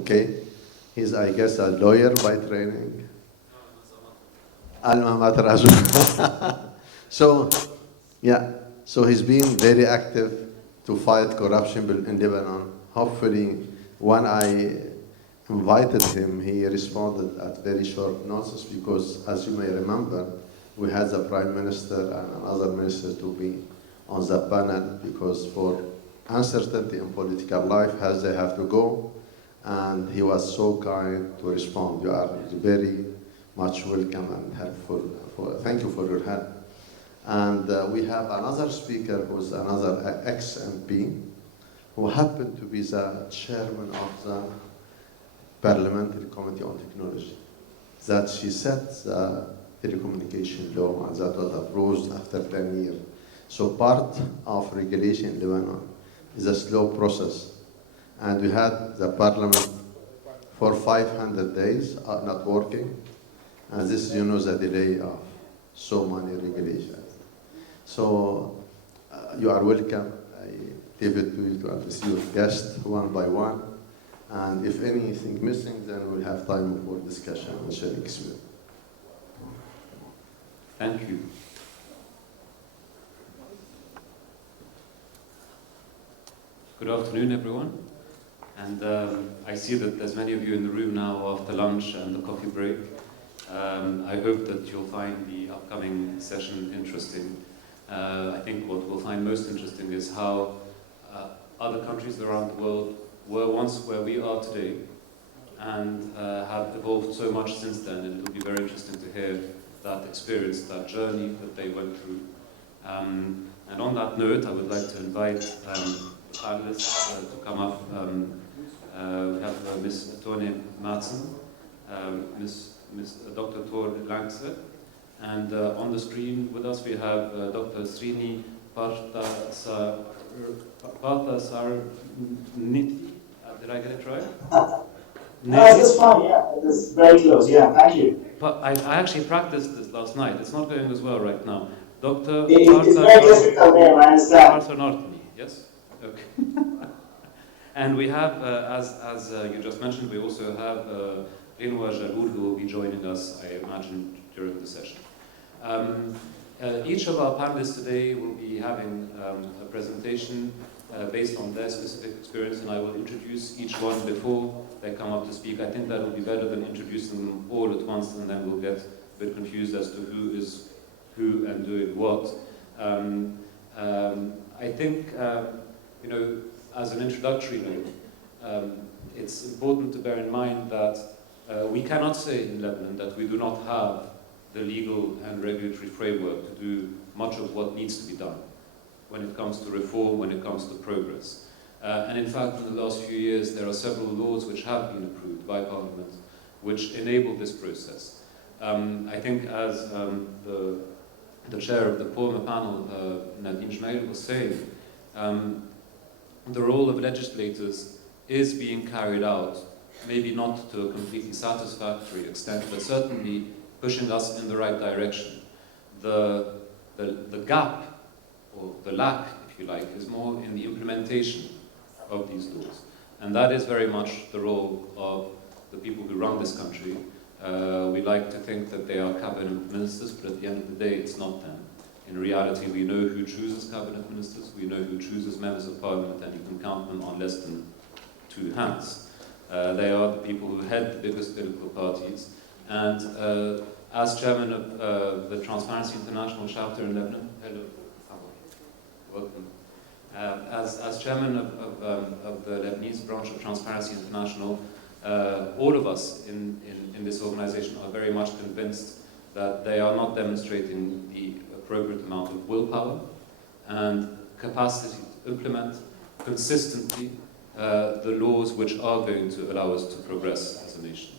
Okay? He's, I guess, a lawyer by training. Alma mater as well. So, yeah, so he's been very active to fight corruption in Lebanon. Hopefully, when I invited him, he responded at very short notice because, as you may remember, we had the Prime Minister and another minister to be on the panel because for uncertainty in political life, as they have to go, and he was so kind to respond. You are very much welcome and helpful. Thank you for your help. And we have another speaker who's another ex-MP who happened to be the chairman of the Parliamentary Committee on Technology. That she set the telecommunication law and that was approved after 10 years. So part of regulation in Lebanon is a slow process. And we had the parliament for 500 days not working. And this is, you know, the delay of so many regulations. So you are welcome. I give it to you to address your guests one by one. And if anything missing, then we'll have time for discussion and sharing experience. Thank you. Good afternoon, everyone. And I see that there's many of you in the room now after lunch and the coffee break. I hope that you'll find the upcoming session interesting. I think what we'll find most interesting is how other countries around the world were once where we are today and have evolved so much since then, and it'll be very interesting to hear that experience, that journey that they went through. And on that note, I would like to invite the panelists to come up. We have Ms. Tore Madsen, Dr. Tore Langset, and on the screen with us we have Dr. Srini Parthasarathy. Did I get it right? No, that's fine, yeah. It's very close, yeah, thank you. But I actually practiced this last night. It's not going as well right now. Dr. It's very difficult name, I understand. Parthasarathy, yes? Okay. And we have, as you just mentioned, we also have Ghinwa Jalloul, who will be joining us, I imagine, during the session. Each of our panelists today will be having a presentation based on their specific experience, and I will introduce each one before they come up to speak. I think that will be better than introducing them all at once, and then we'll get a bit confused as to who is who and doing what. I think, you know, as an introductory note, it's important to bear in mind that we cannot say in Lebanon that we do not have the legal and regulatory framework to do much of what needs to be done when it comes to reform, when it comes to progress. And in fact, in the last few years, there are several laws which have been approved by Parliament which enable this process. I think as the chair of the former panel, Nadine Jmail, was saying, the role of legislators is being carried out, maybe not to a completely satisfactory extent, but certainly pushing us in the right direction. The gap, or the lack, if you like, is more in the implementation of these laws. And that is very much the role of the people who run this country. We like to think that they are cabinet ministers, but at the end of the day, it's not them. In reality, we know who chooses cabinet ministers, we know who chooses members of parliament, and you can count them on less than 2 hands. They are the people who head the biggest political parties. And as chairman of the Transparency International chapter in Lebanon, hello, welcome. As chairman of the Lebanese branch of Transparency International, all of us in this organization are very much convinced that they are not demonstrating the appropriate amount of willpower and capacity to implement consistently the laws which are going to allow us to progress as a nation.